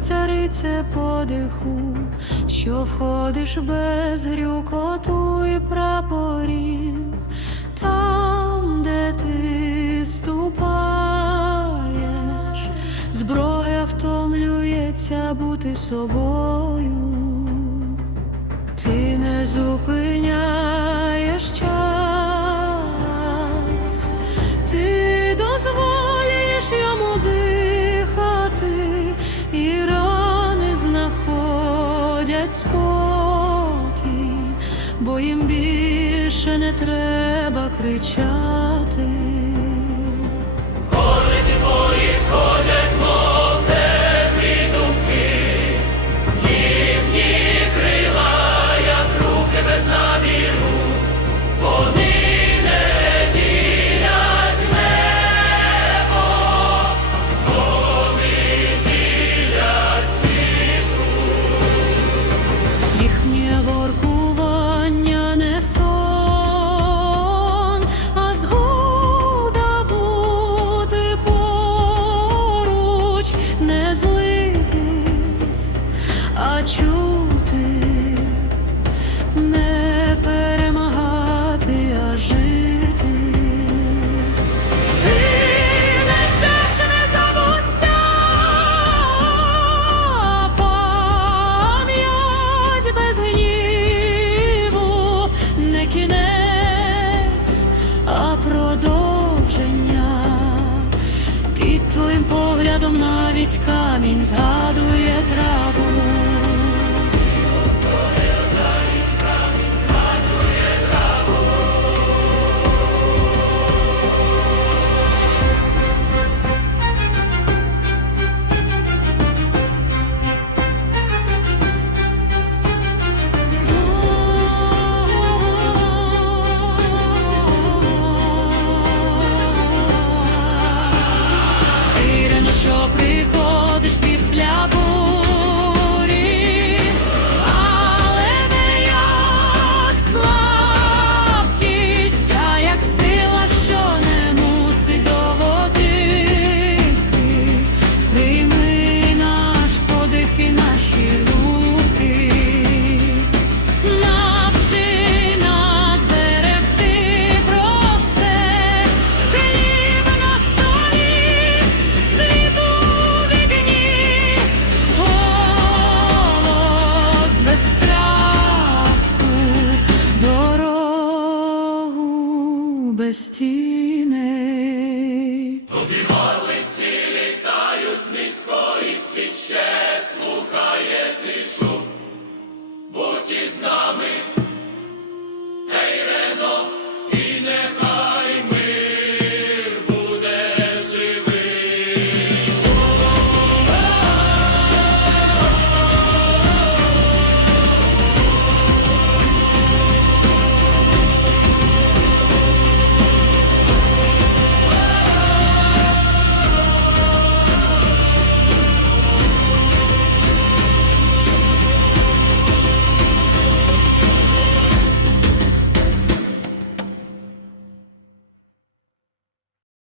царице подиху, що входиш без грюкоту і прапорів, там, де ти ступаєш, зброя втомлюється бути собою. Ти не зупиняєш час, знаходять спокій, бо їм більше не треба кричати. Під твоїм поглядом навіть камінь згадує траву. без тіней. Тобі горлиці літають низько і світ ще слухає тишу.